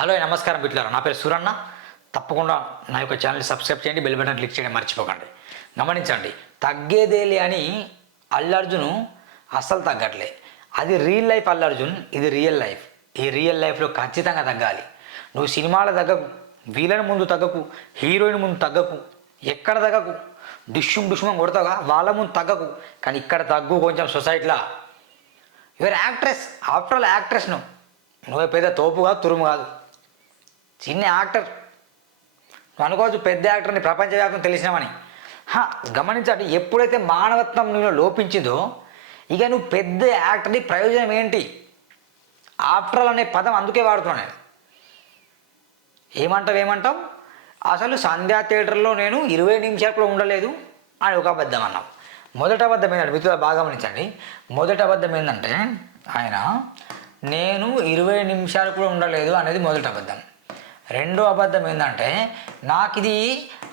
Hello నమస్కారం బిడ్డలారా, నా పేరు సూరన్న. తప్పకుండా నా యొక్క ఛానల్ సబ్స్క్రైబ్ చేయండి, బెల్ బటన్ క్లిక్ చేయడం మర్చిపోకండి. గమనించండి, తగ్గేదేలే అని అల్లర్జున్ అస్సలు తగ్గట్లే. అది రియల్ లైఫ్ అల్లర్జున్, ఇది రియల్ లైఫ్. ఈ రియల్ లైఫ్లో ఖచ్చితంగా తగ్గాలి. నువ్వు సినిమాలో తగ్గకు, వీళ్ళని ముందు తగ్గకు, హీరోయిన్ ముందు తగ్గకు, ఎక్కడ తగ్గకు. డుష్యం కొడతాగా వాళ్ళ ముందు తగ్గకు, కానీ ఇక్కడ తగ్గు కొంచెం సొసైటీలో. Your actress, after all actress. నువ్వు పెద్ద తోపు కాదు, తురుము కాదు, చిన్న యాక్టర్. నువ్వు అనుకోవచ్చు పెద్ద యాక్టర్ని ప్రపంచవ్యాప్తం తెలిసినామని. గమనించండి, ఎప్పుడైతే మానవత్వం నువ్వు లోపించిందో ఇక నువ్వు పెద్ద యాక్టర్ని ప్రయోజనం ఏంటి? ఆఫ్టర్ ఆల్ అనే పదం అందుకే వాడుతున్నాను నేను. ఏమంటావు అసలు సంధ్యా థియేటర్లో నేను 20 నిమిషాలు కూడా ఉండలేదు అని ఒక అబద్ధం అన్నావు. మొదటి అబద్ధం ఏంటంటే, మిత్రులు బాగా గమనించండి, మొదటి అబద్ధం ఏంటంటే ఆయన నేను 20 నిమిషాలు కూడా ఉండలేదు అనేది మొదటి అబద్ధం. రెండో అబద్ధం ఏంటంటే నాకు ఇది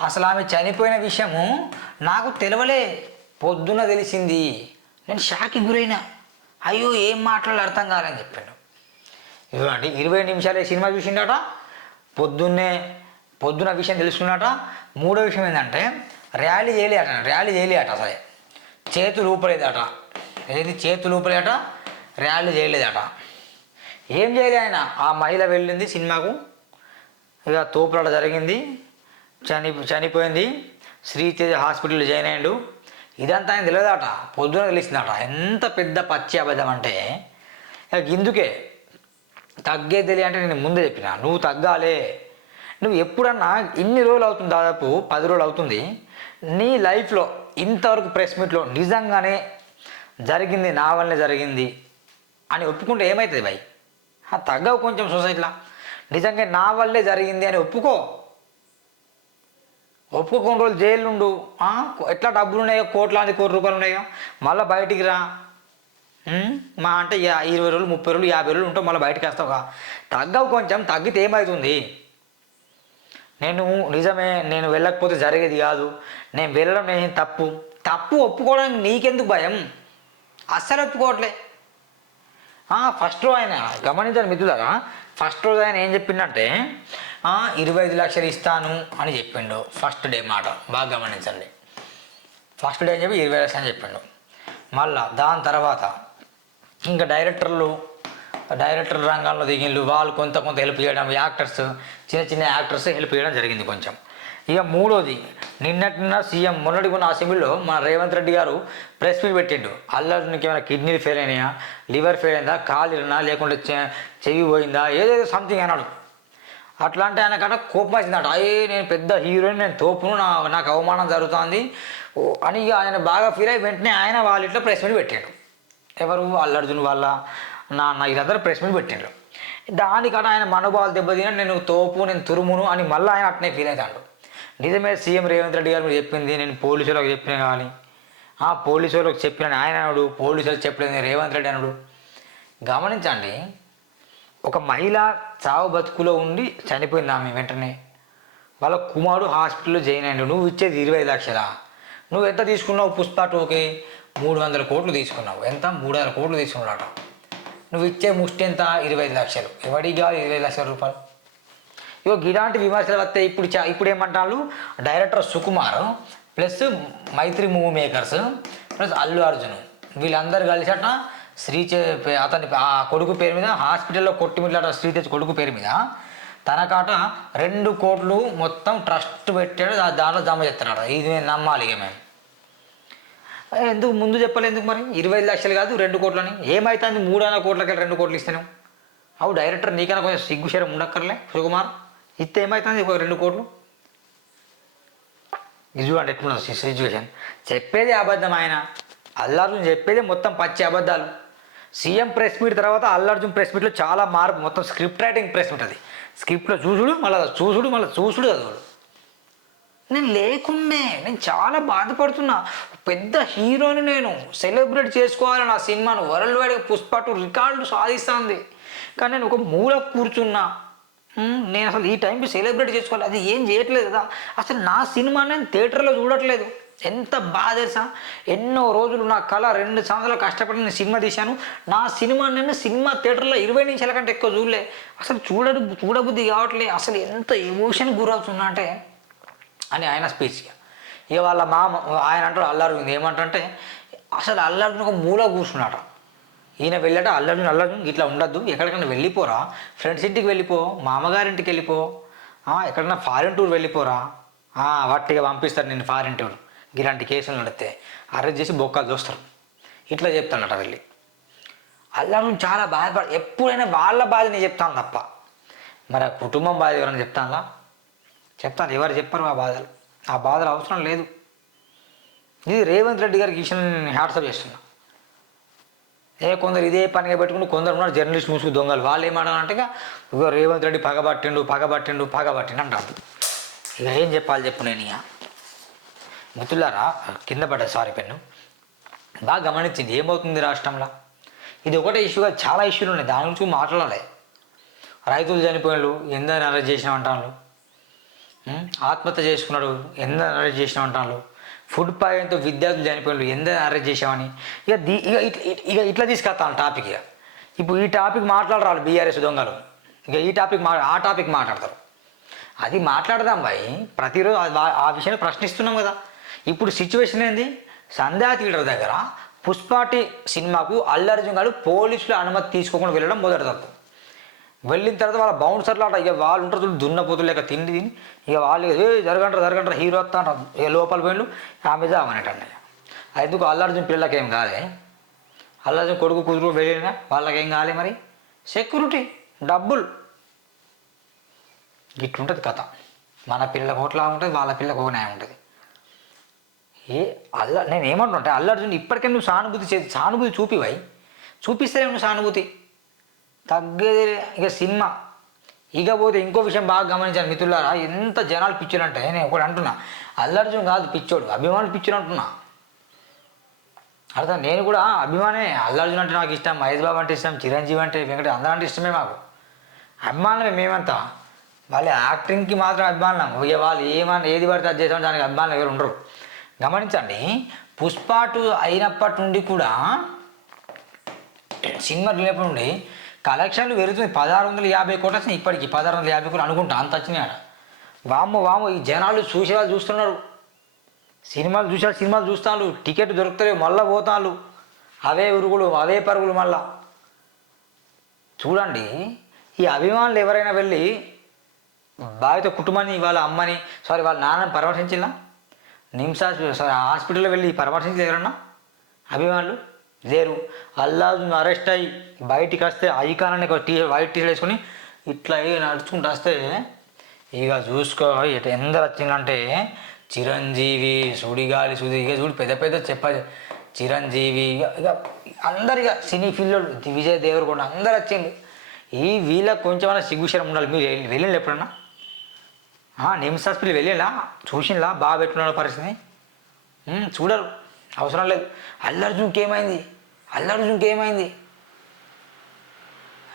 అసలు ఆమె చనిపోయిన విషయము నాకు తెలియలే, పొద్దున తెలిసింది, నేను షాక్కి గురైనా, అయ్యో ఏం మాట్లాడాలి అర్థం కాలని చెప్పాను. ఇవ్వండి, 20 నిమిషాలే సినిమా చూసిండట, పొద్దున విషయం తెలుసుకున్నట. మూడో విషయం ఏంటంటే ర్యాలీ చేయలేట, అసలే చేతులు ఊపలేదట. ఏది చేతులు ఊపలేట, ర్యాలీ చేయలేదట. ఏం చేయలే ఆయన. ఆ మహిళ వెళ్ళింది సినిమాకు, ఇక తోపులాట జరిగింది, చనిపోయింది, శ్రీతేజ హాస్పిటల్లో జాయిన్ అయ్యాడు. ఇదంతా ఆయన తెలియదట, పొద్దున తెలిసిందట. ఎంత పెద్ద పచ్చి అబద్ధం అంటే ఇందుకే తగ్గేది అంటే నేను ముందే చెప్పిన, నువ్వు తగ్గాలే. నువ్వు ఎప్పుడన్నా ఇన్ని రోజులు అవుతుంది, దాదాపు 10 రోజులు అవుతుంది నీ లైఫ్లో ఇంతవరకు ప్రెస్ మీట్లో నిజంగానే జరిగింది నా వల్లనే జరిగింది అని ఒప్పుకుంటే ఏమవుతుంది భయ్? తగ్గవు కొంచెం సొసైటీలో. నిజంగా నా వల్లే జరిగింది అని ఒప్పుకోని రోజులు జైలు నుండు. ఎట్లా డబ్బులు ఉన్నాయో, కోట్లాది కోటి రూపాయలు ఉన్నాయో, మళ్ళీ బయటికి రా. మా అంటే 20 రోజులు, 30 రోజులు, 50 రోజులు ఉంటావు, మళ్ళీ బయటకు వస్తావుగా. తగ్గవు కొంచెం. తగ్గితే ఏమవుతుంది? నేను నిజమే, నేను వెళ్ళకపోతే జరిగేది కాదు, నేను వెళ్ళడం నేను తప్పు ఒప్పుకోవడానికి నీకెందుకు భయం? అస్సలు ఒప్పుకోవట్లే. ఫస్ట్ రోజు ఆయన గమనించాలి మిత్రులారా, ఫస్ట్ రోజు ఆయన ఏం చెప్పిండంటే 25 లక్షలు ఇస్తాను అని చెప్పిండు. ఫస్ట్ డే మాట బాగా గమనించండి. ఫస్ట్ డే అని చెప్పి 20 లక్షలు అని చెప్పిండు. మళ్ళా దాని తర్వాత ఇంకా డైరెక్టర్ల రంగంలో దిగిండు, వాళ్ళు కొంత హెల్ప్ చేయడం, యాక్టర్స్, చిన్న యాక్టర్స్ హెల్ప్ చేయడం జరిగింది కొంచెం. ఇక మూడోది, నిన్న సీఎం మొన్నటి కొన్న అసెంబ్లీలో మన రేవంత్ రెడ్డి గారు ప్రెస్ మీట్ పెట్టిండు. అల్లర్జున్కి ఏమైనా కిడ్నీలు ఫెయిల్ అయినాయా, లివర్ ఫెయిల్ అయిందా, కాలు ఇరినా, లేకుంటే చెవి పోయిందా, ఏదేదో సంథింగ్ అన్నాడు. అట్లా అంటే ఆయన కన్నా కోపం వచ్చిందట. నేను పెద్ద హీరోయిన్, నేను తోపును, నాకు అవమానం జరుగుతుంది అని ఆయన బాగా ఫీల్ అయ్యి వెంటనే ఆయన వాళ్ళ ఇంట్లో ప్రెస్ మీట్ పెట్టాడు. ఎవరు? అల్లర్జున్ వాళ్ళ నాన్న, వీళ్ళందరూ ప్రెస్ మీట్ పెట్టిండ్రు. దానికన్నా ఆయన మనోభావాలు దెబ్బతిన నేను తోపు, నేను తురుమును అని మళ్ళీ ఆయన అట్నే ఫీల్ అవుతాడు. నిజమే సీఎం రేవంత్ రెడ్డి గారు చెప్పింది నేను పోలీసులకు చెప్పిన, కానీ పోలీసులకు చెప్పిన ఆయన అనుడు, పోలీసులకు చెప్పలేదు రేవంత్ రెడ్డి అనుడు. గమనించండి, ఒక మహిళ చావు బతుకులో ఉండి చనిపోయింది ఆమె. వెంటనే వాళ్ళ కుమారుడు హాస్పిటల్లో జాయిన్ అయ్యాడు. నువ్వు ఇచ్చేది 25 లక్షలా? నువ్వు ఎంత తీసుకున్నావు? పుష్ప 2కి 300 కోట్లు తీసుకున్నావు. ఎంత? 300 కోట్లు తీసుకున్నాడట. నువ్వు ఇచ్చే ముష్టి ఎంత? 25 లక్షలు. ఎవడిగా 25 లక్షల రూపాయలు? ఇగో ఇలాంటి విమర్శలు వస్తాయి. ఇప్పుడు ఏమంటారు, director Sukumar plus Mythri movie makers plus Allu Arjun వీళ్ళందరూ కలిసట అతని ఆ కొడుకు పేరు మీద హాస్పిటల్లో కొట్టిమిట్లాట శ్రీతేజ్ కొడుకు పేరు మీద తనకాట 2 కోట్లు మొత్తం ట్రస్ట్ పెట్టాడు. దాంట్లో జమ చేస్తున్నాడు. ఇది మేము నమ్మాలి. ఇక మేము ఎందుకు ముందు చెప్పలేదు? ఎందుకు మరి 25 లక్షలు కాదు 2 కోట్లని? ఏమవుతుంది? 300 కోట్లకి 2 కోట్లు ఇస్తాను. అవు డైరెక్టర్ నీకైనా కొంచెం సిగ్గుశరం ఉండక్కర్లే సుకుమార్? ఇస్తే ఏమవుతుంది? 2 కోట్లు. ఇది చూడండి ఎట్లున్న సిచ్యువేషన్. చెప్పేది అబద్ధం. ఆయన అల్లార్జున్ చెప్పేది మొత్తం పచ్చి అబద్ధాలు. సీఎం ప్రెస్ మీట్ తర్వాత అల్లార్జున్ ప్రెస్ మీట్లో చాలా మార్పు, మొత్తం స్క్రిప్ట్ రైటింగ్ ప్రెస్ మీట్. అది స్క్రిప్ట్లో మళ్ళీ చూసుడు చదువుడు. నేను చాలా బాధపడుతున్నా. పెద్ద హీరోని నేను సెలబ్రేట్ చేసుకోవాలి, నా సినిమాను వరల్డ్ వైడ్గా పుష్ప 2 రికార్డులు సాధిస్తుంది. కానీ నేను ఒక మూల కూర్చున్నా. నేను అసలు ఈ టైంకి సెలబ్రేట్ చేసుకోవాలి, అది ఏం చేయట్లేదు కదా. అసలు నా సినిమా నేను థియేటర్లో చూడట్లేదు. ఎంత బాధ తెలుసా, ఎన్నో రోజులు నా కళ 2 సంవత్సరాలు కష్టపడి నేను సినిమా తీశాను, నా సినిమా నేను సినిమా థియేటర్లో 20 నిమిషాల కంటే ఎక్కువ చూడలే, అసలు చూడబుద్ధి కావట్లే, అసలు ఎంత ఎమోషన్ గురవుతున్నా అంటే అని ఆయన స్పీచ్. ఇక వాళ్ళ మామ ఆయన అంటాడు అల్లార్జున్ ఏమంటే అసలు అల్లార్జున్ ఒక మూల కూర్చున్నాట. ఈయన వెళ్ళాట అల్లార్జున్ ఇట్లా ఉండద్దు, ఎక్కడికైనా వెళ్ళిపోరా, ఫ్రెండ్స్ ఇంటికి వెళ్ళిపో, మామగారింటికి వెళ్ళిపో, ఎక్కడైనా ఫారిన్ టూర్ వెళ్ళిపోరా, వాటిగా పంపిస్తారు నేను ఫారిన్ టూర్, ఇలాంటి కేసులు నడితే అరెస్ట్ చేసి బొక్కలు చూస్తారు, ఇట్లా చెప్తానట వెళ్ళి. అల్లార్జున్ చాలా బాధపడ, ఎప్పుడైనా వాళ్ళ బాధ నేను చెప్తాను తప్ప మరి ఆ కుటుంబం బాధ ఎవరైనా చెప్తాను, ఎవరు చెప్పరు ఆ బాధలు అవసరం లేదు. ఇది రేవంత్ రెడ్డి గారికి విషయం నేను హ్యాట్సప్ చేస్తున్నా. కొందరు ఇదే పనిగా పెట్టుకుని కొందరు ఉన్నారు జర్నలిస్ట్ ముసుగు దొంగలు, వాళ్ళు ఏమన్నారంటే ఇక రేవంత్ రెడ్డి పగబట్టిండు అంటారు. ఇక ఏం చెప్పు నేను. ఇక మిత్రులారా, కింద పడ్డా సారీ పెన్ను, బాగా గమనించింది ఏమవుతుంది రాష్ట్రంలో. ఇది ఒకటే ఇష్యూగా చాలా ఇష్యూలు ఉన్నాయి, దాని గురించి మాట్లాడాలి. రైతులు చనిపోయినాడు ఎందరు అరెస్ట్ చేసిన అంటాను, ఆత్మహత్య చేసుకున్నాడు ఎందరు అరెస్ట్ చేసిన అంటాను, ఫుడ్ పాయిజన్తో విద్యార్థులు చనిపోయినాడు ఎందరు అరెస్ట్ చేసామని. ఇక ఇట్లా తీసుకొస్తాను టాపిక్. ఇప్పుడు ఈ టాపిక్ మాట్లాడరాలు బీఆర్ఎస్ దొంగలు, ఇక ఈ టాపిక్ ఆ టాపిక్ మాట్లాడతారు. అది మాట్లాడదాం బాయ్, ప్రతిరోజు ఆ విషయాన్ని ప్రశ్నిస్తున్నాం కదా. ఇప్పుడు సిచ్యువేషన్ ఏంది, సంధ్యా థియేటర్ దగ్గర పుష్పాటి సినిమాకు అల్లార్జున్ గారు పోలీసుల అనుమతి తీసుకోకుండా వెళ్ళడం మొదటి తప్పు. వెళ్ళిన తర్వాత వాళ్ళ బౌన్సర్లు అట, ఇక వాళ్ళు ఉంటారు చూడు దున్నపోతులు లేక తిండి తిని, ఇక వాళ్ళు జరగంటారు హీరో వస్తాను, ఇక లోపల పోయిళ్ళు ఆమె జామనేటండి. ఎందుకు అల్లార్జున్ పిల్లలకి ఏం కాలే, అల్లార్జున్ కొడుకు కూతురు వెళ్ళినా వాళ్ళకేం కాలే, మరి సెక్యూరిటీ డబ్బులు ఇట్లుంటుంది కథ. మన పిల్లలకు ఒకలా ఉంటుంది, వాళ్ళ పిల్లలకు ఒక న్యాయం ఉంటుంది. నేను ఏమంటున్నా అల్లార్జున్ ఇప్పటికే నువ్వు సానుభూతి చూపిస్తే నువ్వు సానుభూతి తగ్గేది. ఇక సినిమా ఇక పోతే ఇంకో విషయం బాగా గమనించాను మిత్రులారా, ఎంత జనాలు పిచ్చోడు అంటే, నేను ఒకటి అంటున్నా, అల్లార్జున్ కాదు పిచ్చోడు, అభిమానులు పిచ్చోడు అంటున్నా. అర్థం, నేను కూడా అభిమానే, అల్లార్జున్ అంటే నాకు ఇష్టం, మహేష్ బాబు అంటే ఇష్టం, చిరంజీవి అంటే వెంకట అందరూ అంటే ఇష్టమే మాకు, అభిమానమే మేమంతా. వాళ్ళ యాక్టింగ్కి మాత్రం అభిమానం, ఇక వాళ్ళు ఏది పడితే అది చేసామని దానికి అభిమానులు ఎవరు ఉండరు. గమనించండి, పుష్పాటు అయినప్పటి నుండి కూడా సినిమా రిలేపడి నుండి కలెక్షన్లు పెరుగుతుంది. 1650 కోట్లు వచ్చినాయి ఇప్పటికి, 1650 కోట్లు అనుకుంటా, అంత వచ్చినాయి ఆడ. వాము ఈ జనాలు చూసేవాళ్ళు చూస్తున్నారు, సినిమాలు చూస్తాను, టికెట్ దొరుకుతలేవు, మళ్ళీ పోతాను, అవే ఉరుగులు అవే పరుగులు. మళ్ళా చూడండి, ఈ అభిమానులు ఎవరైనా వెళ్ళి బాధిత కుటుంబాన్ని వాళ్ళ అమ్మని వాళ్ళ నాన్నని పరామర్శించినా, హాస్పిటల్లో వెళ్ళి పరామర్శించలేదు ఎవరన్నా అభిమానులు లేరు. అల్లార్జున్ అరెస్ట్ అయ్యి బయటికి వస్తే ఐకాన్ అనే వైట్ టీషర్ట్ వేసుకొని ఇట్లా నడుచుకుంటూ వస్తే ఇక చూసుకో ఎందరు వచ్చిందంటే చిరంజీవి, సుడిగాలి సుధీర్, ఇక చూడు పెద్ద చెప్పాలి, చిరంజీవి, ఇక అందరు ఇక సినీ ఫీల్డ్, విజయ్ దేవరకొండ అందరు వచ్చింది. వీళ్ళకి కొంచెమైనా సిగ్గుశరం ఉండాలి. మీరు వెళ్ళింది ఎప్పుడన్నా నిమ్స్ హాస్పిటల్ వెళ్ళిలా చూసినలా బాగా పెట్టుకున్న పరిస్థితి చూడరు, అవసరం లేదు. అల్లార్జున్కి ఏమైంది,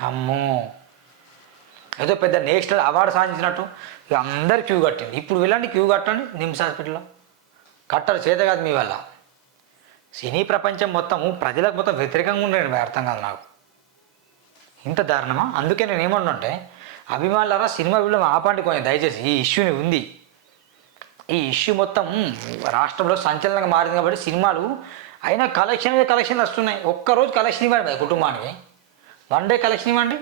అమ్మో ఏదో పెద్ద నేషనల్ అవార్డు సాధించినట్టు ఇక అందరు క్యూ కట్టింది. ఇప్పుడు వెళ్ళండి క్యూ కట్టండి నిమ్స్ హాస్పిటల్లో, కట్టరు, చేత కాదు మీ వల్ల. సినీ ప్రపంచం మొత్తము ప్రజలకు మొత్తం వ్యతిరేకంగా ఉండేది, అర్థం కాదు నాకు, ఇంత దారుణమా. అందుకే నేను ఏమంటున్నానంటే అభిమానులారా, సినిమా వీళ్ళు ఆపండి కొంచెం దయచేసి. ఈ ఇష్యూని ఉంది, ఈ ఇష్యూ మొత్తం రాష్ట్రంలో సంచలనంగా మారింది కాబట్టి సినిమాలు అయినా కలెక్షన్ వస్తున్నాయి. ఒక్కరోజు కలెక్షన్ ఇవ్వండి కుటుంబానికి, 1 డే కలెక్షన్ ఇవ్వండి,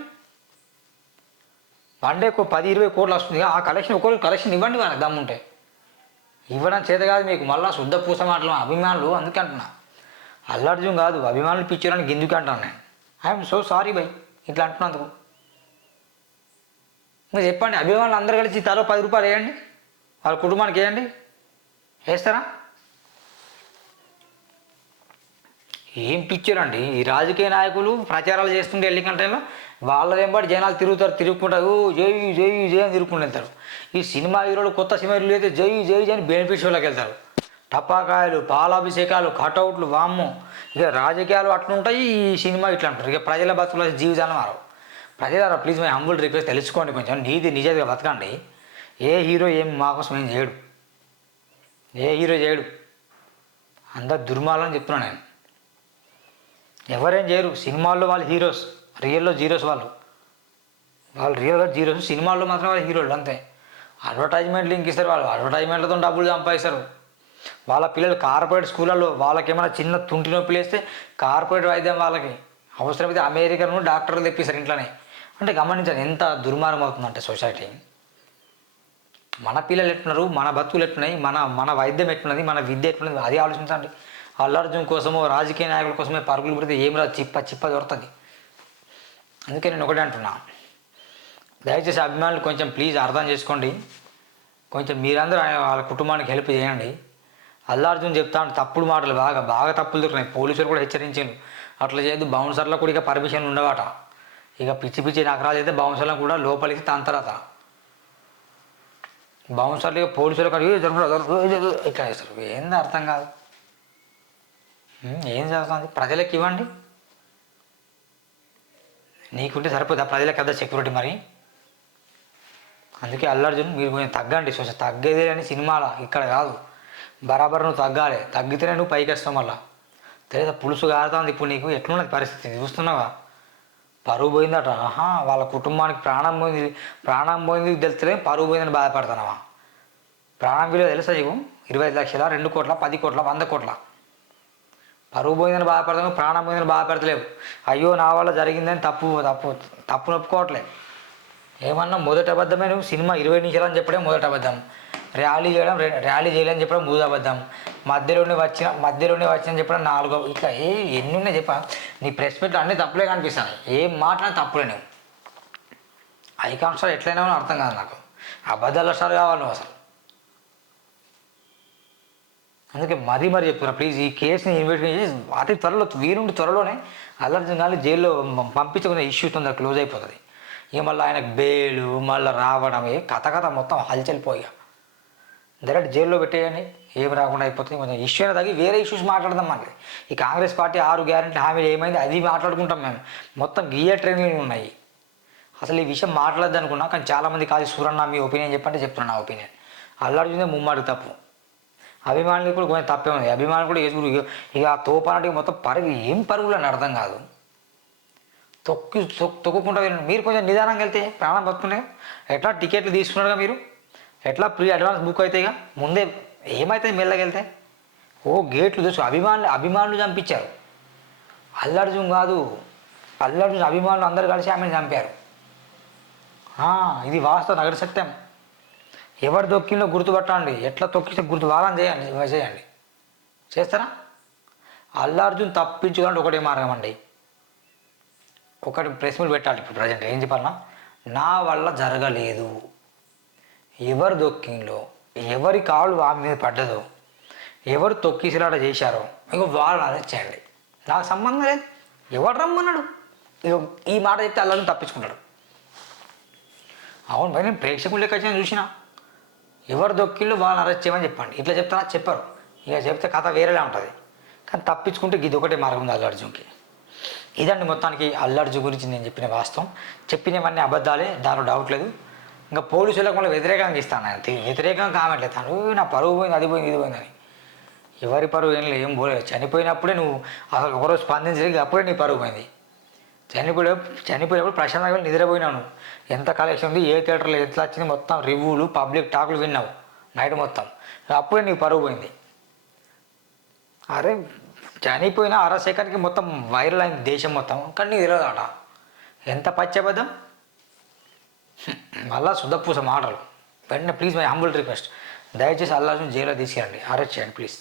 1 డే 10-20 కోట్లు వస్తుంది. ఆ కలెక్షన్ ఒక్కరోజు కలెక్షన్ ఇవ్వండి, వాళ్ళకి దమ్ముంటే. ఇవ్వడం చేత కాదు మీకు, మళ్ళీ శుద్ధ పూస మాటలు అభిమానులు. అందుకే అంటున్నా, అల్లార్జున్ కాదు అభిమానులు పిచ్చోడానికి ఎందుకు అంటాను నేను. ఐఎమ్ సో సారీ బై ఇట్లా అంటున్నందుకు. మీరు చెప్పండి, అభిమానులు అందరూ కలిసి తలో 10 రూపాయలు వేయండి, వాళ్ళ కుటుంబానికి వేయండి, వేస్తారా? ఏం పిచ్చారండి ఈ రాజకీయ నాయకులు, ప్రచారాలు చేస్తుంటే ఎన్నికల టైంలో వాళ్ళ వెంబడి జనాలు తిరుగుకుంటారు, జై అని తిరుగుకుంటూ వెళ్తారు. ఈ సినిమా హీరోలు, కొత్త సినిమా హీరోలు అయితే జై అని బెనిఫిట్స్ వాళ్ళకి వెళ్తారు. టపాకాయలు, పాలాభిషేకాలు, కటౌట్లు, వామ్మో. ఇక రాజకీయాలు అట్లుంటాయి, ఈ సినిమా ఇట్లా అంటారు. ఇక ప్రజల బతుకుల జీవితాలు మారవు. ప్రజలారా ప్లీజ్ మై హంబుల్ రిక్వెస్ట్, తెలుసుకోండి కొంచెం, నిజంగా బతకండి. ఏ హీరో మా కోసం ఏం చేయడు, అందరు దుర్మాలని చెప్తున్నాను నేను. ఎవరేం చేయరు, సినిమాల్లో వాళ్ళు హీరోస్, రియల్లో జీరోస్ వాళ్ళు రియల్గా జీరోస్, సినిమాల్లో మాత్రం వాళ్ళు హీరోలు అంతే. అడ్వర్టైజ్మెంట్లు ఇంక ఇస్తారు, వాళ్ళు అడ్వర్టైజ్మెంట్లతో డబ్బులు సంపాదిస్తారు. వాళ్ళ పిల్లలు కార్పొరేట్ స్కూళ్ళల్లో వాళ్ళకి ఏమైనా చిన్న తుంటి నొప్పి లేస్తే కార్పొరేట్ వైద్యం వాళ్ళకి, అవసరమైతే అమెరికన్ డాక్టర్లు తెప్పిస్తారు ఇంట్లోనే. అంటే గమనించండి ఎంత దుర్మార్గం అవుతుందంటే సొసైటీ. మన పిల్లలు ఎట్టున్నారు, మన బతుకులు ఎట్టున్నాయి, మన వైద్యం ఎట్టున్నది, మన విద్య ఎట్టున్నది, అది ఆలోచించండి. అల్లు అర్జున్ కోసమో రాజకీయ నాయకుల కోసమే పరుగులు పెడితే ఏం రాదు, చిప్ప దొరుకుతుంది. అందుకే నేను ఒకటే అంటున్నా, దయచేసి అభిమానులు కొంచెం ప్లీజ్ అర్థం చేసుకోండి. కొంచెం మీరందరూ వాళ్ళ కుటుంబానికి హెల్ప్ చేయండి. అల్లు అర్జున్ చెప్తాను తప్పుడు మాటలు బాగా తప్పులు దొరికినాయి. పోలీసులు కూడా హెచ్చరించారు, అట్లా చేయొద్దు. బౌన్సర్లకు కూడా ఇక పర్మిషన్ ఉండవట. ఇక పిచ్చి నగరాలు అయితే బౌన్సర్లకు కూడా లోపలికి తంతరత. బౌన్సర్లు ఇక పోలీసులు ఇట్లా చేస్తారు. ఏంది అర్థం కాదు. ఏం చేస్తుంది, ప్రజలకు ఇవ్వండి. నీకుంటే సరిపోతుందా ప్రజలకు కదా సెక్యూరిటీ మరి. అందుకే అల్లు అర్జున్ మీరు కొంచెం తగ్గండి. తగ్గేదే అని సినిమాల ఇక్కడ కాదు, బరాబర్ నువ్వు తగ్గాలి. తగ్గితేనే నువ్వు పైకి వస్తావు. మళ్ళా తెలియదా పులుసు కారుతుంది ఇప్పుడు నీకు. ఎట్లున్నది పరిస్థితి చూస్తున్నావా, పరువు పోయిందట. వాళ్ళ కుటుంబానికి ప్రాణం పోయింది తెలుస్తలే, పరువు పోయిందని బాధపడుతున్నావా. ప్రాణం విలువ తెలుసా నీకు? 25 లక్షల, 2 కోట్ల, 10 కోట్ల, 100 కోట్ల. పరువు పోయిందని బాధపడతావు, ప్రాణం పోయిందని బాధపడతలేవు. అయ్యో నా వల్ల జరిగిందని తప్పు నొప్పుకోవట్లే. ఏమన్నా మొదటి అబద్ధమే నువ్వు. సినిమా 20 నిమిషాలు అని చెప్పడం మొదటి అబద్ధం. ర్యాలీ చేయలేని చెప్పడం మూడు అబద్ధం. మధ్యలోనే వచ్చిన చెప్పడం 4. ఇట్లా ఎన్ని ఉన్నాయి చెప్పా. నీ ప్రెస్ మీట్లో అన్నీ తప్పులే కనిపిస్తాయి. ఏం మాట్లాడినా తప్పులే. నువ్వు ఐకాన్ స్టార్ ఎట్లయినా అర్థం కాదు నాకు. అబద్ధాల స్టార్ కావాలి నువ్వు అసలు. అందుకే మరీ చెప్తున్నా ప్లీజ్, ఈ కేసుని ఇన్వెస్టిగేషన్ చేసి అతి త్వరలోనే అల్లు అర్జున్ గారిని జైల్లో పంపించకుండా ఇష్యూ తొందరగా క్లోజ్ అయిపోతుంది. ఇక మళ్ళీ ఆయనకు బెయిలు మళ్ళీ రావడం కథ మొత్తం హల్చల్పోయా డైరెక్ట్ జైల్లో పెట్టేయండి, ఏమి రాకుండా అయిపోతుంది. కొంచెం ఇష్యూ అయినా తగ్గి వేరే ఇష్యూస్ మాట్లాడదాం. మనకి ఈ కాంగ్రెస్ పార్టీ 6 గ్యారెంటీ హామీలు ఏమైంది అది మాట్లాడుకుంటాం. మేము మొత్తం గియర్ ట్రైనింగ్ ఉన్నాయి. అసలు ఈ విషయం మాట్లాడద్దు అనుకున్నా, కానీ చాలామంది కాదు సూరన్న మీ ఒపీనియన్ చెప్పంటే చెప్తున్నా నా ఒపీనియన్. అల్లు అర్జున్ ముమ్మాడికి తప్పు, అభిమానులు కూడా కొంచెం తప్పే ఉంది. అభిమానులు కూడా వేసుకురు. ఇక ఆ తోపానాటికి మొత్తం ఏం పరుగులు అని అర్థం కాదు. తొక్కుకుంటా మీరు కొంచెం నిదానంగా వెళ్తే ప్రాణం బతుకునే. ఎట్లా టికెట్లు తీసుకున్నారుగా మీరు, ఎట్లా ప్రీ అడ్వాన్స్ బుక్ అవుతాయిగా, ముందే ఏమవుతుంది మెల్లగెళ్తే. గేట్లు తెలుసు. అభిమానులు చంపించారు. అల్లు అర్జున్ కాదు, అల్లు అర్జున్ అభిమానులు అందరూ కలిసి ఆమెను చంపారు. ఇది వాస్తవ నగర సత్యం. ఎవరు దొక్కిందో గుర్తుపట్టండి. ఎట్లా తొక్కిస్తే గుర్తు వాళ్ళని చేయండి. చేస్తారా? అల్లు అర్జున్ తప్పించుకోవాలంటే ఒకటే మార్గం అండి. ఒకటి ప్రెస్ మీట్ పెట్టాలి ఇప్పుడు ప్రజెంట్. ఏం చెప్పాలన్నా, నా వల్ల జరగలేదు, ఎవరు దొక్కిందో, ఎవరి కాళ్ళు వామి మీద పడ్డదో, ఎవరు తొక్కిసిలాట చేశారో ఇంకో వాళ్ళు అరెస్ట్ చేయండి. నాకు సంబంధం లేదు. ఎవరు రమ్మన్నాడు? ఈ మాట చెప్తే అల్లు అర్జున్ తప్పించుకుంటాడు. అవును భయ్, నేను ప్రేక్షకులు లెక్క వచ్చినా చూసినా. ఎవరు దొక్కిళ్ళు వాళ్ళని అరెస్ట్ చేయమని చెప్పండి. ఇట్లా చెప్తారా? చెప్పరు. ఇక చెప్తే కథ వేరేలా ఉంటుంది. కానీ తప్పించుకుంటే ఇది ఒకటే మార్గం ఉంది అల్లు అర్జున్కి. ఇదండి మొత్తానికి అల్లు అర్జున్ గురించి నేను చెప్పిన వాస్తవం. చెప్పినవన్నీ అబద్ధాలే, దానిలో డౌట్ లేదు. ఇంకా పోలీసులకు మళ్ళీ వ్యతిరేకంగా ఇస్తాను. ఆయన వ్యతిరేకంగా కామెంట్ లేదు. నా పరువు పోయింది, అది పోయింది, ఇది పోయిందని. ఎవరి పరువు ఏం పోలేదు. చనిపోయినప్పుడే నువ్వు అసలు ఒకరోజు స్పందించడానికి అప్పుడే నీ పరువు పోయింది. చనిపోయినప్పుడు ప్రశాంతంగా నిద్రపోయినావు. ఎంత కలెక్షన్ ఉంది, ఏ థియేటర్లో ఎట్లా వచ్చింది, మొత్తం రివ్యూలు పబ్లిక్ టాకులు విన్నావు నైట్ మొత్తం. అప్పుడే నీకు పరువు పోయింది. అరే చనిపోయిన 1/2 సెకండ్కి మొత్తం వైరల్ అయింది దేశం మొత్తం. కానీ నీకు తెలియదాట. ఎంత పచ్చబద్ధం. మళ్ళా శుద్ధపూస మాటలు. వెంటనే ప్లీజ్ మై హంబుల్ రిక్వెస్ట్, దయచేసి అల్లు అర్జున్ జైల్లో తీసుకెళ్ళండి, అరెస్ట్ చేయండి ప్లీజ్.